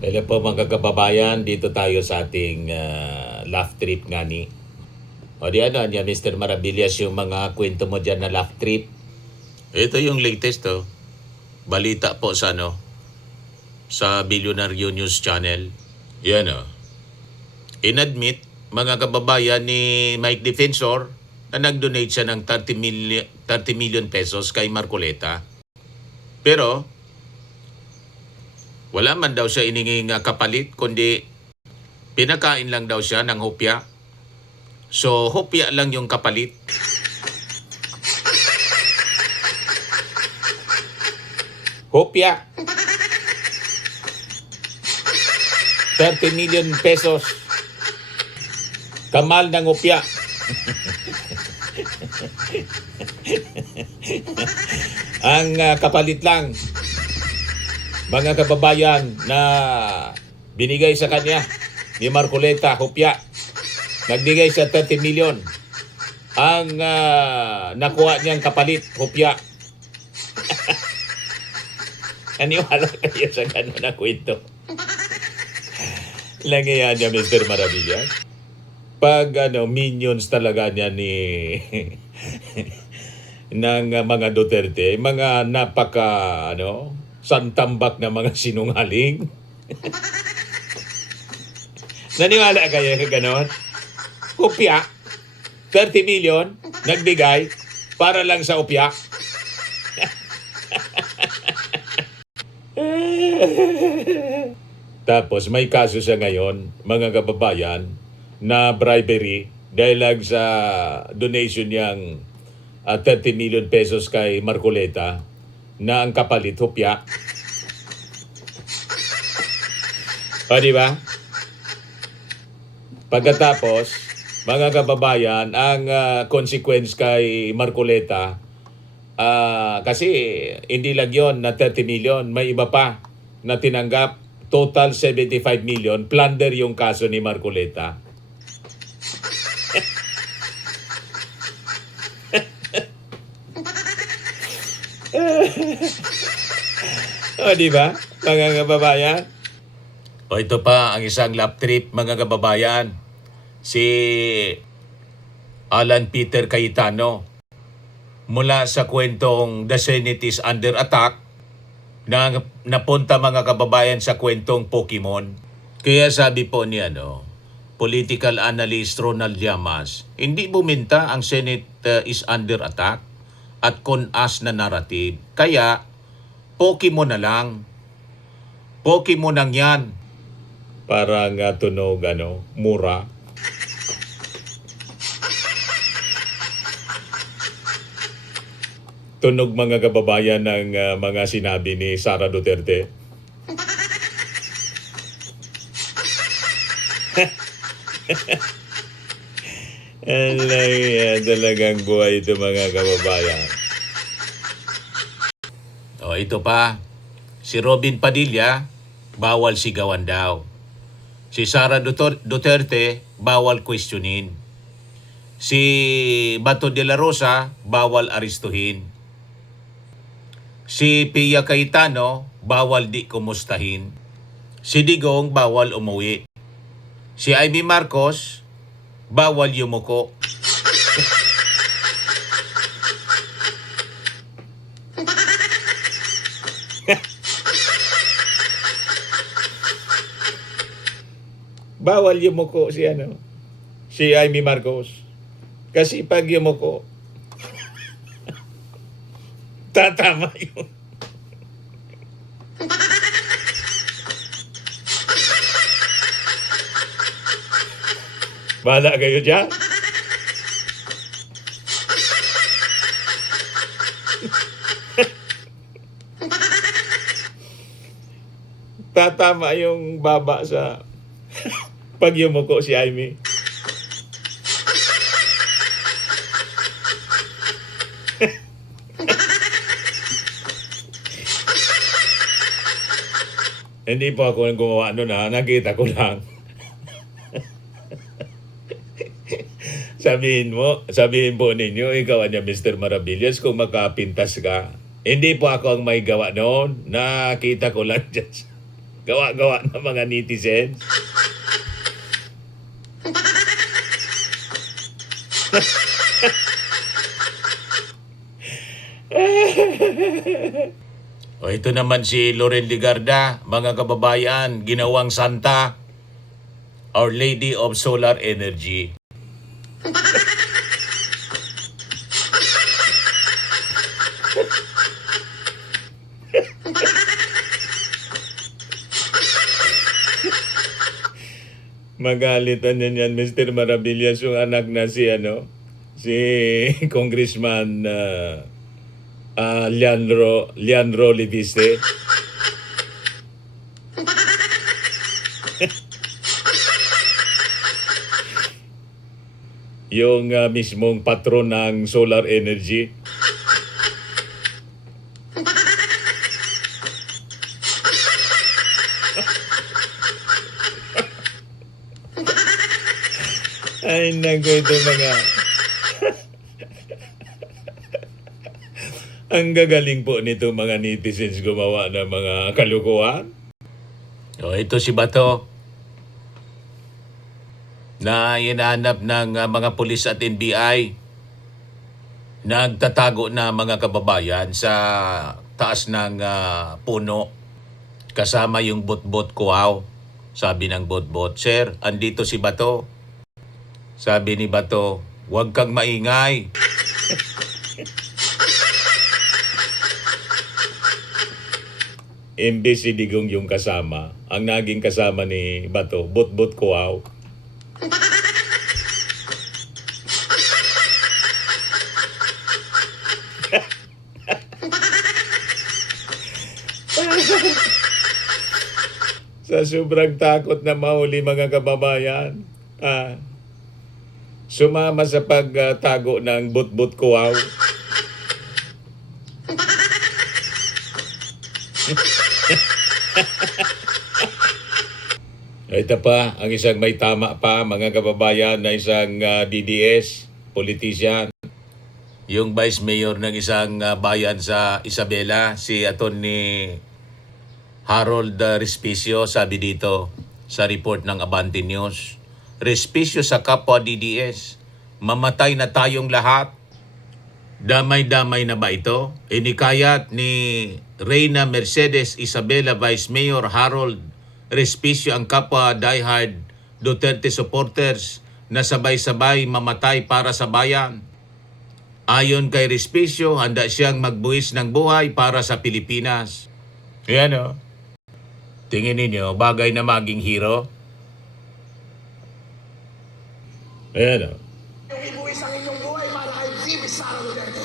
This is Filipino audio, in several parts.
Hello po mga kababayan, dito tayo sa ating laugh trip nga ni. O di ano, niya Mr. Maravillas yung mga kwento mo dyan na laugh trip. Ito yung latest to. Balita po sa sa Billionaire News Channel. Yan o. Inadmit mga kababayan ni Mike Defensor na nag-donate siya ng 30 million pesos kay Marcoleta. Pero wala man daw siya ininging kapalit, kundi pinakain lang daw siya ng hopya. So, hopya lang yung kapalit. Hopya. 30 million pesos. Kamal ng hopya. Ang kapalit lang, mga kababayan, na binigay sa kanya ni Marcoleta, hopya. Nagbigay siya 30 million. Ang nakuha niyang kapalit, hopya. Naniwala kayo sa gano'n na kwento? Langayan niya, Mr. Maravillas. Pag minions talaga niya ni ng mga Duterte, mga napaka santambak na mga sinungaling. Naniwala kayo sa gano'n? Upya, 30 million, nagbigay para lang sa upya. Tapos may kaso siya ngayon, mga kababayan, na bribery dahil lang sa donation niyang 30 million pesos kay Marcoleta na ang kapalit hopya. O diba? Pagkatapos, mga kababayan, ang consequence kay Marcoleta, kasi hindi lang yun na 30 million, may iba pa na tinanggap, total 75 million, plunder yung kaso ni Marcoleta. O diba, mga kababayan? O ito pa ang isang lap trip, mga kababayan. Si Alan Peter Cayetano, mula sa kwentong The Senate is under attack, na napunta mga kababayan sa kwentong Pokemon. Kaya sabi po ni political analyst Ronald Llamas, hindi buminta ang Senate is under attack at con-as na narrative. Kaya Pokemon na lang. Pokemon lang yan. Parang tunog mura. Tunog mga kababayan ng mga sinabi ni Sara Duterte. Talagang buhay ito mga kababayan. O ito pa, si Robin Padilla, bawal sigawan daw. Si Sara Duterte, bawal questionin. Si Bato de la Rosa, bawal aristuhin. Si Pia Cayetano, bawal di kumustahin. Si Digong, bawal umuwi. Si Amy Marcos, bawal yumuko. Bawal yumuko si Amy Marcos. Kasi pag yumuko, tatama yun. Bahala kayo dyan. Tatama yung baba sa pag yumuko si Amy. Hindi po ako gumawa nakita ko lang. Sabihin po ninyo, ikaw Mr. Maravillas, kung makapintas ka. Hindi po ako ang may gawa noon. Nakita ko lang dyan sa Gawa-gawa ng mga netizens. O ito naman si Loren Ligarda, mga kababayan, ginawang santa, Our Lady of Solar Energy. Magalitan yan, Mr. Maravillas, yung anak na si Congressman Leandro Leviste. Yung mismong patron ng solar energy. Ay, naku, ito mga... Ang gagaling po nito mga netizens gumawa ng mga kalukuhan. O, ito si Bato na hinahanap ng mga pulis at NBI. Nagtatago na mga kababayan sa taas ng puno kasama yung bot-bot kuhaw. Sabi ng bot-bot, "Sir, andito si Bato." Sabi ni Bato, "Huwag kang maingay." Imbes si Digong yung kasama, ang naging kasama ni Bato, bot-bot kuhaw. Sa sobrang takot na mahuli mga kababayan, sumama sa pagtago ng bot-bot kuhaw. Ito pa, ang isang may tama pa mga kababayan na isang DDS, politician. Yung vice mayor ng isang bayan sa Isabela, si Atty. Harold Respicio, sabi dito sa report ng Abante News, "Respicio sa kapwa DDS, mamatay na tayong lahat." Damay-damay na ba ito? Inikayat ni Reyna Mercedes Isabela Vice Mayor Harold Respicio ang kapwa diehard Duterte supporters na sabay-sabay mamatay para sa bayan. Ayon kay Respicio, handa siyang magbuwis ng buhay para sa Pilipinas. Yan o. Tingin ninyo, bagay na maging hero? Ayan o. Yung ibuwis ang inyong buhay para kay VP Sara Duterte.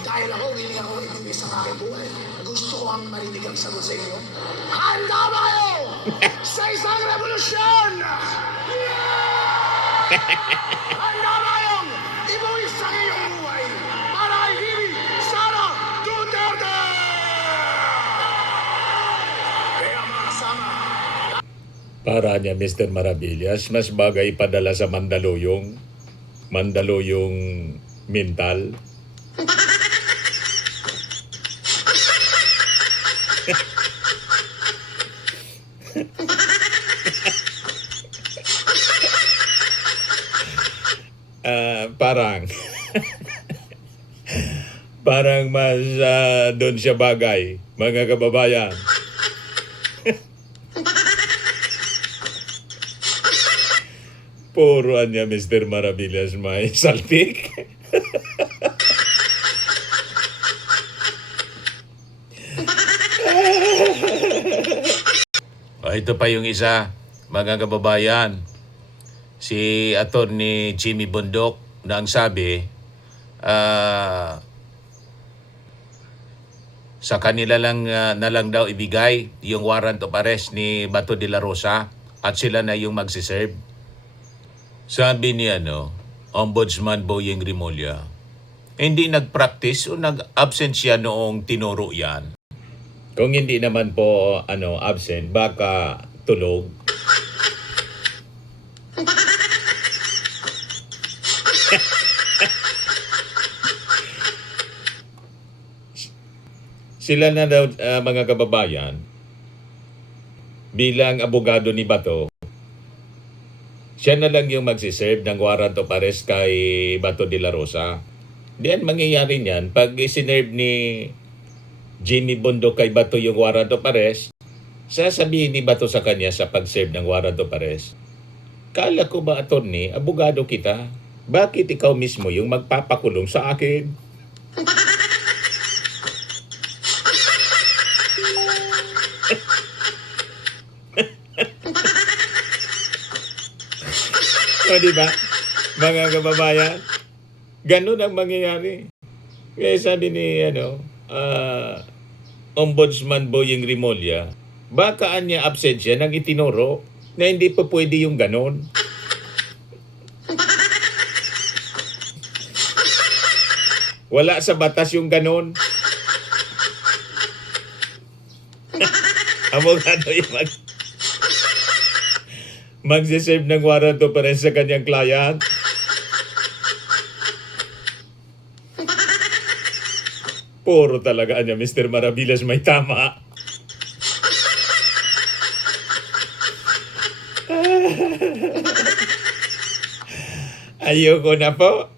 Dahil ako, willing ako ibuwis ang aking buhay. Gusto ko ang marinig ang sagot sa inyo. Handa ba kayo sa isang revolusyon? Handa ba kayong ibuwis ang inyong buhay para kay VP Sara Duterte? Kaya mga kasama, Para niya, Mr. Maravillas, mas bagay padala sa Mandaluyong mental. Parang parang mas doon siya bagay, mga kababayan. Puro niya, Mr. Maravillas, may saltik. Ito pa yung isa, mga kababayan. Si Atty. Jimmy Bundok na ang sabi, sa kanila lang na lang daw ibigay yung warrant of arrest ni Bato de la Rosa at sila na yung magsiserve. Sabi ni Ombudsman Boyeng Rimulya, hindi nag-practice o nag-absent siya noong tinuro yan. Kung hindi naman po absent, baka tulog. Sila na daw mga kababayan bilang abogado ni Bato, siya na lang yung magsiserve ng warrant of arrest kay Bato de la Rosa. Diyan mangyayari niyan, pag isinerve ni Jimmy Bondo kay Bato yung warrant of arrest, sasabihin ni Bato sa kanya sa pag-serve ng warrant of arrest, kala ko ba, attorney, abogado kita? Bakit ikaw mismo yung magpapakulong sa akin? O, di ba? Mga kababayan, ganun ang mangyayari. Kaya sabi ni, Ombudsman Boyeng Rimulya, baka niya absensya nang itinuro na hindi pa pwede yung ganun. Wala sa batas yung ganun. Abogado yung magsiserve ng warrant of arrest sa kanyang client. Puro talaga niya, Mr. Maravillas, may tama. Ayoko na po.